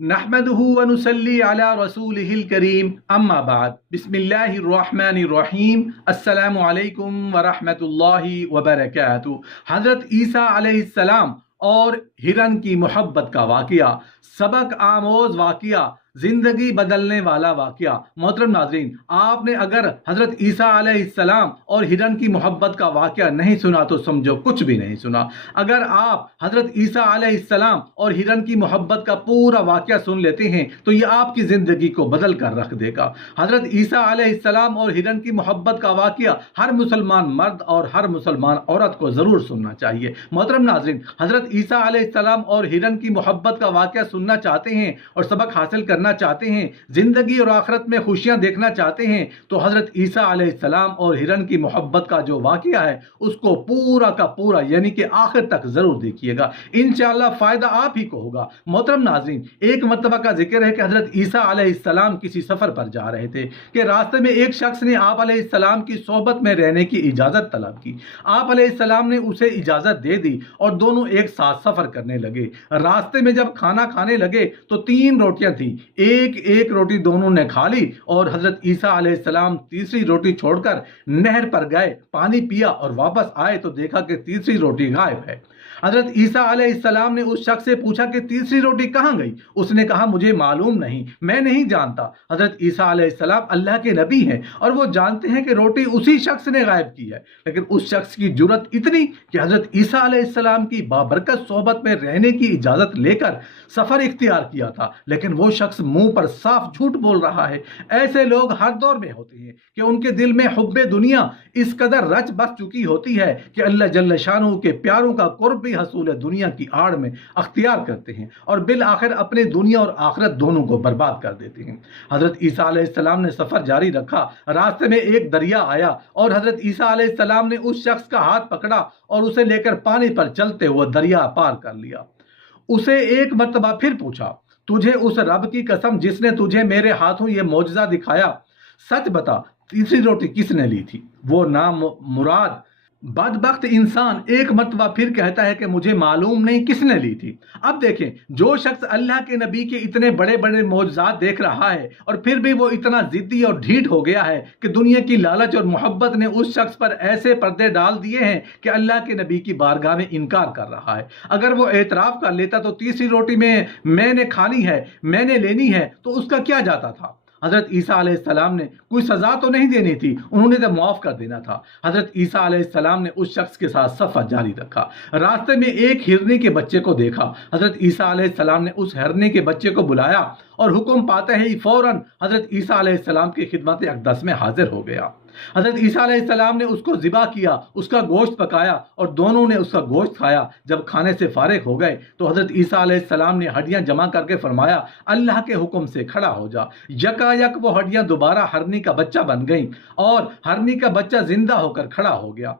نحمده ونصلي على رسوله الكريم اما بعد بسم الله الرحمن الرحیم السلام علیکم ورحمۃ اللہ وبرکاتہ۔ حضرت عیسیٰ علیہ السلام اور ہرن کی محبت کا واقعہ، سبق آموز واقعہ، زندگی بدلنے والا واقعہ۔ محترم ناظرین، آپ نے اگر حضرت عیسیٰ علیہ السلام اور ہرن کی محبت کا واقعہ نہیں سنا تو سمجھو کچھ بھی نہیں سنا۔ اگر آپ حضرت عیسیٰ علیہ السلام اور ہرن کی محبت کا پورا واقعہ سن لیتے ہیں تو یہ آپ کی زندگی کو بدل کر رکھ دے گا۔ حضرت عیسیٰ علیہ السلام اور ہرن کی محبت کا واقعہ ہر مسلمان مرد اور ہر مسلمان عورت کو ضرور سننا چاہیے۔ محترم ناظرین، حضرت عیسیٰ علیہ السلام اور ہرن کی محبت کا واقعہ سننا چاہتے ہیں اور سبق حاصل کرنا چاہتے ہیں، زندگی اور آخرت میں خوشیاں دیکھنا چاہتے ہیں تو حضرت عیسیٰ علیہ السلام اور ہرن کی محبت کا جو واقعہ ہے اس کو پورا کا پورا یعنی کہ آخر تک ضرور دیکھیے گا، انشاءاللہ فائدہ آپ ہی کو ہوگا۔ محترم ناظرین، ایک مرتبہ کا ذکر ہے کہ حضرت عیسیٰ علیہ السلام کسی سفر پر جا رہے تھے کہ راستے میں ایک شخص نے آپ علیہ السلام کی صحبت میں رہنے کی اجازت طلب کی۔ آپ علیہ السلام نے اسے اجازت دے دی اور دونوں ایک ساتھ سفر کرنے لگے۔ راستے میں جب کھانا کھانے لگے تو 3 روٹیاں تھیں، ایک روٹی دونوں نے کھا لی اور حضرت عیسیٰ علیہ السلام تیسری روٹی چھوڑ کر نہر پر گئے، پانی پیا اور واپس آئے تو دیکھا کہ تیسری روٹی غائب ہے۔ حضرت عیسیٰ علیہ السلام نے اس شخص سے پوچھا کہ تیسری روٹی کہاں گئی؟ اس نے کہا مجھے معلوم نہیں، میں نہیں جانتا۔ حضرت عیسیٰ علیہ السلام اللہ کے نبی ہیں اور وہ جانتے ہیں کہ روٹی اسی شخص نے غائب کی ہے، لیکن اس شخص کی جرت اتنی کہ حضرت عیسیٰ علیہ السلام کی بابرکت صحبت میں رہنے کی اجازت لے کر سفر اختیار کیا تھا، لیکن وہ شخص منہ پر صاف جھوٹ بول رہا ہے۔ ایسے لوگ ہر دور میں ہوتے ہیں کہ ان کے دل میں حب دنیا اس قدر رچ بس چکی ہوتی ہے کہ اللہ جل شانہ کے پیاروں کا قرب بھی حصول دنیا کی آڑ میں اختیار کرتے ہیں اور بالآخر اپنے دنیا اور آخرت دونوں کو برباد کر دیتے ہیں۔ حضرت عیسیٰ علیہ السلام نے سفر جاری رکھا، راستے میں ایک دریا آیا اور حضرت عیسیٰ علیہ السلام نے اس شخص کا ہاتھ پکڑا اور اسے لے کر پانی پر چلتے ہوئے دریا پار کر لیا۔ اسے ایک مرتبہ پھر پوچھا، تجھے اس رب کی قسم جس نے تجھے میرے ہاتھوں یہ معجزہ دکھایا، سچ بتا تیسری روٹی کس نے لی تھی؟ وہ نامراد بدبخت انسان ایک مرتبہ پھر کہتا ہے کہ مجھے معلوم نہیں کس نے لی تھی۔ اب دیکھیں، جو شخص اللہ کے نبی کے اتنے بڑے بڑے معجزات دیکھ رہا ہے اور پھر بھی وہ اتنا ضدی اور ڈھیٹ ہو گیا ہے کہ دنیا کی لالچ اور محبت نے اس شخص پر ایسے پردے ڈال دیے ہیں کہ اللہ کے نبی کی بارگاہ میں انکار کر رہا ہے۔ اگر وہ اعتراف کر لیتا تو تیسری روٹی میں نے کھانی ہے، میں نے لینی ہے، تو اس کا کیا جاتا تھا؟ حضرت عیسیٰ علیہ السلام نے کوئی سزا تو نہیں دینی تھی، انہوں نے تو معاف کر دینا تھا۔ حضرت عیسیٰ علیہ السلام نے اس شخص کے ساتھ سفر جاری رکھا۔ راستے میں ایک ہرنی کے بچے کو دیکھا۔ حضرت عیسیٰ علیہ السلام نے اس ہرنی کے بچے کو بلایا اور حکم پاتے ہی فوراً حضرت عیسیٰ علیہ السلام کی خدمت اقدس میں حاضر ہو گیا۔ حضرت عیسیٰ علیہ السلام نے اس کو ذبح کیا، اس کا گوشت پکایا اور دونوں نے اس کا گوشت کھایا۔ جب کھانے سے فارغ ہو گئے تو حضرت عیسیٰ علیہ السلام نے ہڈیاں جمع کر کے فرمایا، اللہ کے حکم سے کھڑا ہو جا۔ یکا یک وہ ہڈیاں دوبارہ ہرنی کا بچہ بن گئیں اور ہرنی کا بچہ زندہ ہو کر کھڑا ہو گیا۔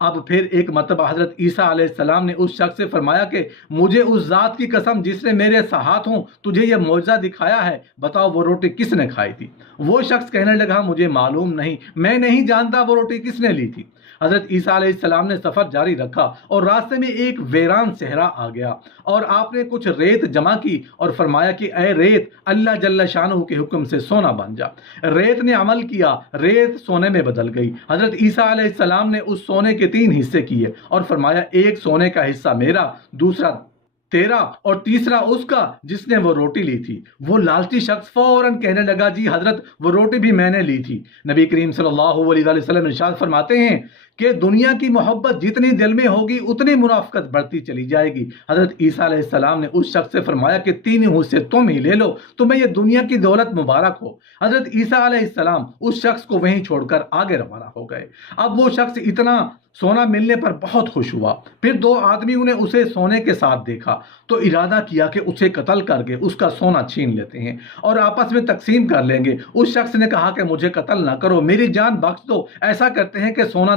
اب پھر ایک مرتبہ حضرت عیسیٰ علیہ السلام نے اس شخص سے فرمایا کہ مجھے اس ذات کی قسم جس نے میرے ہاتھوں تجھے یہ معجزہ دکھایا ہے، بتاؤ وہ روٹی کس نے کھائی تھی؟ وہ شخص کہنے لگا مجھے معلوم نہیں، میں نہیں جانتا وہ روٹی کس نے لی تھی۔ حضرت عیسیٰ علیہ السلام نے سفر جاری رکھا اور راستے میں ایک ویران صحرا آ گیا اور آپ نے کچھ ریت جمع کی اور فرمایا کہ اے ریت، اللہ جل شانہ کے حکم سے سونا بن جا۔ ریت نے عمل کیا، ریت سونے میں بدل گئی۔ حضرت عیسیٰ علیہ السلام نے اس سونے کے 3 حصے کیے اور فرمایا ایک سونے کا حصہ میرا، دوسرا تیرا اور تیسرا اس کا جس نے وہ روٹی لی تھی۔ وہ لالچی شخص فوراً کہنے لگا جی حضرت وہ روٹی بھی میں نے لی تھی۔ نبی کریم صلی اللہ علیہ وسلم ارشاد فرماتے ہیں کہ دنیا کی محبت جتنی دل میں ہوگی اتنی منافقت بڑھتی چلی جائے گی۔ حضرت عیسیٰ علیہ السلام نے اس شخص سے فرمایا کہ 3 حصے تم ہی لے لو، تمہیں یہ دنیا کی دولت مبارک ہو۔ حضرت عیسیٰ علیہ السلام اس شخص کو وہیں چھوڑ کر آگے روانہ ہو گئے۔ اب وہ شخص اتنا سونا ملنے پر بہت خوش ہوا۔ پھر 2 آدمیوں نے اسے سونے کے ساتھ دیکھا تو ارادہ کیا کہ اسے قتل کر کے اس کا سونا چھین لیتے ہیں اور آپس میں تقسیم کر لیں گے۔ اس شخص نے کہا کہ مجھے قتل نہ کرو، میری جان بخش دو۔ ایسا کرتے ہیں کہ سونا